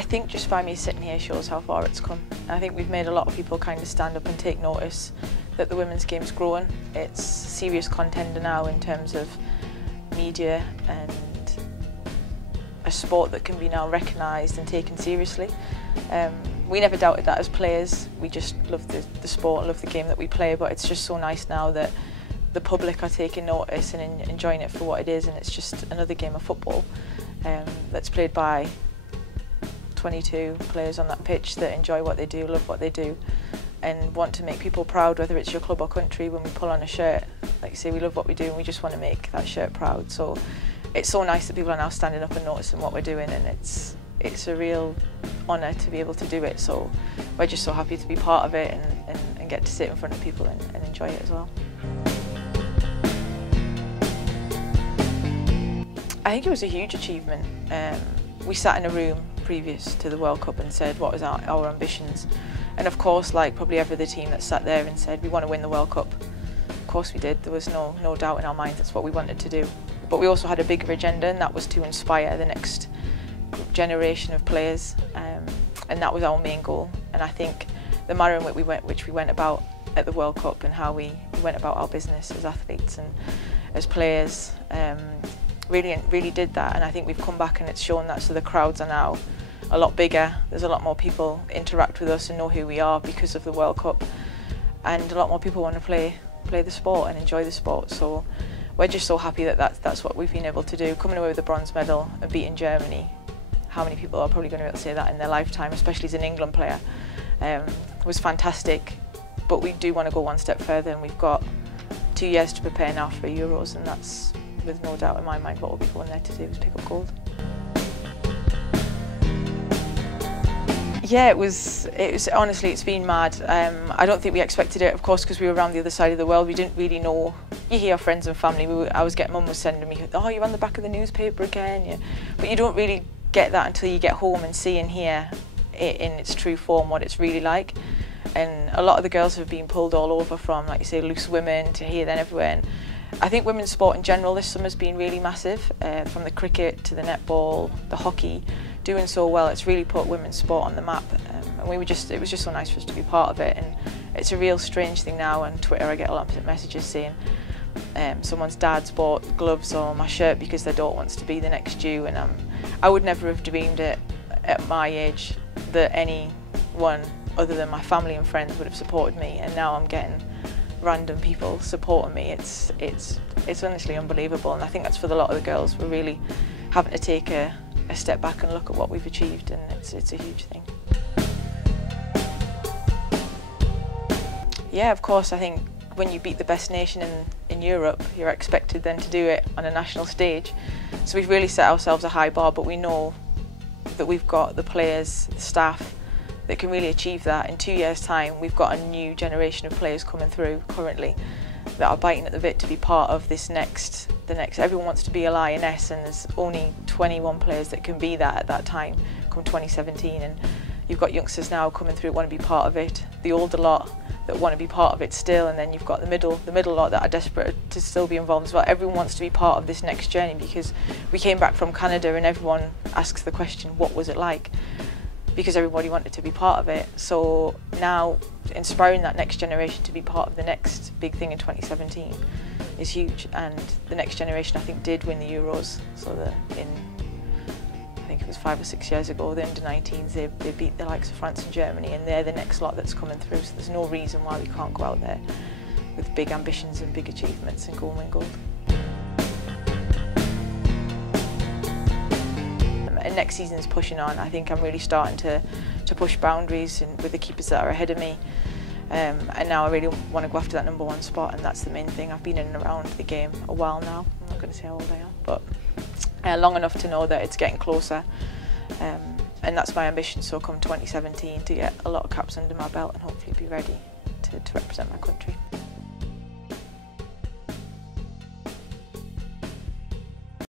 I think just by me sitting here shows how far it's come. I think we've made a lot of people kind of stand up and take notice that the women's game's growing. It's serious contender now in terms of media and a sport that can be now recognised and taken seriously. We never doubted that as players. We just love the sport, love the game that we play, but it's just so nice now that the public are taking notice and enjoying it for what it is, and it's just another game of football that's played by 22 players on that pitch that enjoy what they do, love what they do, and want to make people proud, whether it's your club or country. When we pull on a shirt, like you say, we love what we do and we just want to make that shirt proud. So it's so nice that people are now standing up and noticing what we're doing, and it's a real honour to be able to do it. So we're just so happy to be part of it and get to sit in front of people and enjoy it as well. I think it was a huge achievement. We sat in a room previous to the World Cup and said what was our ambitions, and of course, like probably every other team that sat there and said we want to win the World Cup, of course we did. There was no doubt in our minds that's what we wanted to do. But we also had a bigger agenda, and that was to inspire the next generation of players, and that was our main goal. And I think the manner in which we went about at the World Cup and how we went about our business as athletes and as players really did that. And I think we've come back and it's shown that. So the crowds are now a lot bigger. There's a lot more people interact with us and know who we are because of the World Cup, and a lot more people want to play the sport and enjoy the sport. So we're just so happy that that's what we've been able to do. Coming away with a bronze medal and beating Germany, how many people are probably going to be able to say that in their lifetime, especially as an England player, was fantastic. But we do want to go one step further, and we've got 2 years to prepare now for Euros, and that's, with no doubt in my mind, what we'll be going there to do is pick up gold. Yeah, it was honestly, it's been mad. I don't think we expected it, of course, because we were around the other side of the world. We didn't really know. You hear friends and family. Mum was sending me, oh, you're on the back of the newspaper again. Yeah. But you don't really get that until you get home and see and hear it in its true form, what it's really like. And a lot of the girls have been pulled all over, from, like you say, loose women to here, then everywhere. And I think women's sport in general this summer's been really massive, from the cricket to the netball, the hockey, doing so well. It's really put women's sport on the map, and it was just so nice for us to be part of it. And it's a real strange thing now on Twitter. I get a lot of messages saying someone's dad's bought gloves or my shirt because their daughter wants to be the next Jew, and I would never have dreamed it at my age that anyone other than my family and friends would have supported me, and now I'm getting random people supporting me. It's honestly unbelievable, and I think that's for a lot of the girls. We're really having to take a step back and look at what we've achieved, and it's a huge thing. Yeah, of course. I think when you beat the best nation in Europe, you're expected then to do it on a national stage. So we've really set ourselves a high bar, but we know that we've got the players, the staff, that can really achieve that. In 2 years' time, we've got a new generation of players coming through currently that are biting at the bit to be part of the next. Everyone wants to be a lioness, and there's only 21 players that can be that at that time, come 2017. And you've got youngsters now coming through that want to be part of it, the older lot that want to be part of it still, and then you've got the middle lot that are desperate to still be involved as well. Everyone wants to be part of this next journey, because we came back from Canada and everyone asks the question, what was it like? Because everybody wanted to be part of it. So now inspiring that next generation to be part of the next big thing in 2017 is huge. And the next generation, I think, did win the Euros. So I think it was 5 or 6 years ago, the under-19s, they beat the likes of France and Germany, and they're the next lot that's coming through. So there's no reason why we can't go out there with big ambitions and big achievements and go and win gold. And next season's pushing on. I think I'm really starting to push boundaries with the keepers that are ahead of me, and now I really want to go after that #1 spot, and that's the main thing. I've been in and around the game a while now. I'm not going to say how old I am, but long enough to know that it's getting closer, and that's my ambition. So come 2017, to get a lot of caps under my belt and hopefully be ready to represent my country.